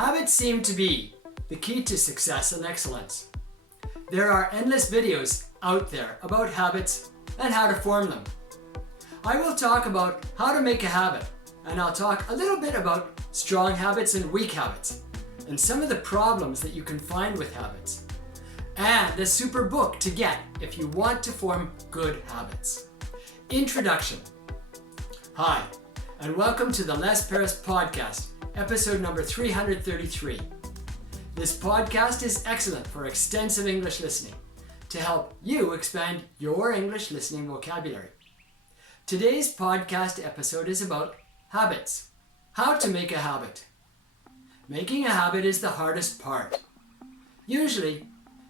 Habits seem to be the key to success and excellence. There are endless videos out there about habits and how to form them. I will talk about how to make a habit, and I'll talk a little bit about strong habits and weak habits, and some of the problems that you can find with habits, and a super book to get if you want to form good habits. Introduction. Hi, and welcome to the Les Paris Podcast, episode number 333. This podcast is excellent for extensive English listening to help you expand your English listening vocabulary. Today's podcast episode is about habits. How to make a habit. Making a habit is the hardest part. Usually,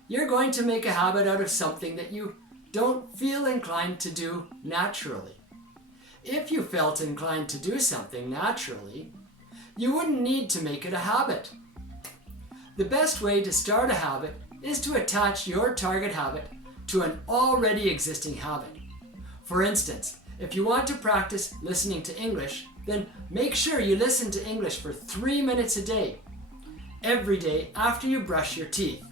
you're going to make a habit out of something that you don't feel inclined to do naturally. If you felt inclined to do something naturally, you wouldn't need to make it a habit. The best way to start a habit is to attach your target habit to an already existing habit. For instance, if you want to practice listening to English, then make sure you listen to English for 3 minutes a day, every day after you brush your teeth.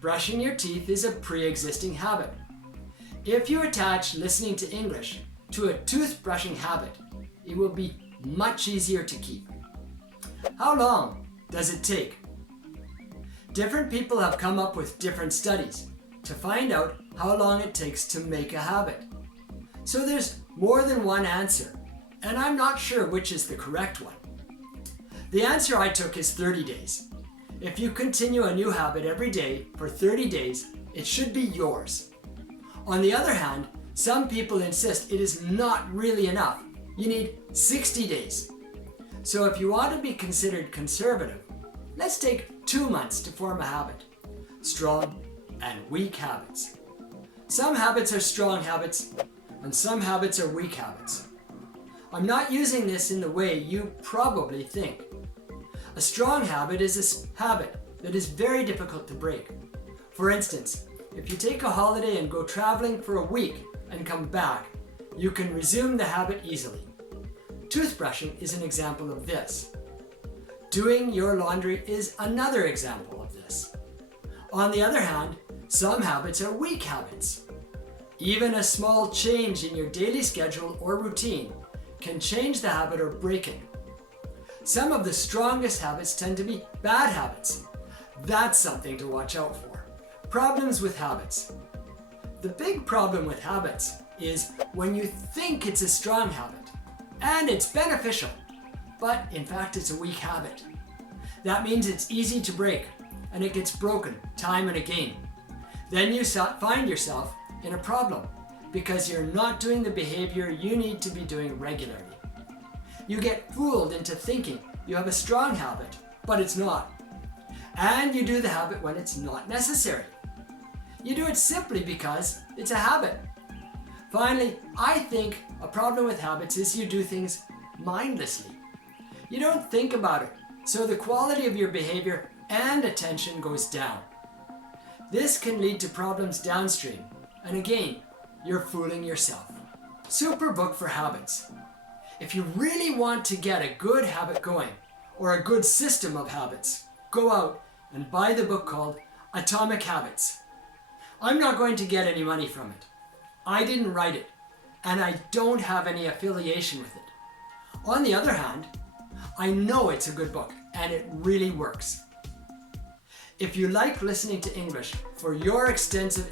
Brushing your teeth is a pre-existing habit. If you attach listening to English to a toothbrushing habit, it will be much easier to keep. How long does it take? Different people have come up with different studies to find out how long it takes to make a habit. So there's more than one answer, and I'm not sure which is the correct one. The answer I took is 30 days. If you continue a new habit every day for 30 days, it should be yours. On the other hand, some people insist it is not really enough. You need 60 days. So if you want to be considered conservative, let's take 2 months to form a habit. Strong and weak habits. Some habits are strong habits, and some habits are weak habits. I'm not using this in the way you probably think. A strong habit is a habit that is very difficult to break. For instance, if you take a holiday and go traveling for a week and come back, you can resume the habit easily. Toothbrushing is an example of this. Doing your laundry is another example of this. On the other hand, some habits are weak habits. Even a small change in your daily schedule or routine can change the habit or break it. Some of the strongest habits tend to be bad habits. That's something to watch out for. Problems with habits. The big problem with habits is when you think it's a strong habit and it's beneficial, but in fact it's a weak habit. That means it's easy to break and it gets broken time and again. Then you find yourself in a problem because you're not doing the behavior you need to be doing regularly. You get fooled into thinking you have a strong habit, but it's not. And you do the habit when it's not necessary. You do it simply because it's a habit. Finally, I think a problem with habits is you do things mindlessly. You don't think about it, so the quality of your behavior and attention goes down. This can lead to problems downstream, and again, you're fooling yourself. Super book for habits. If you really want to get a good habit going, or a good system of habits, go out and buy the book called Atomic Habits. I'm not going to get any money from it. I didn't write it, and I don't have any affiliation with it. On the other hand, I know it's a good book, and it really works. If you like listening to English for your extensive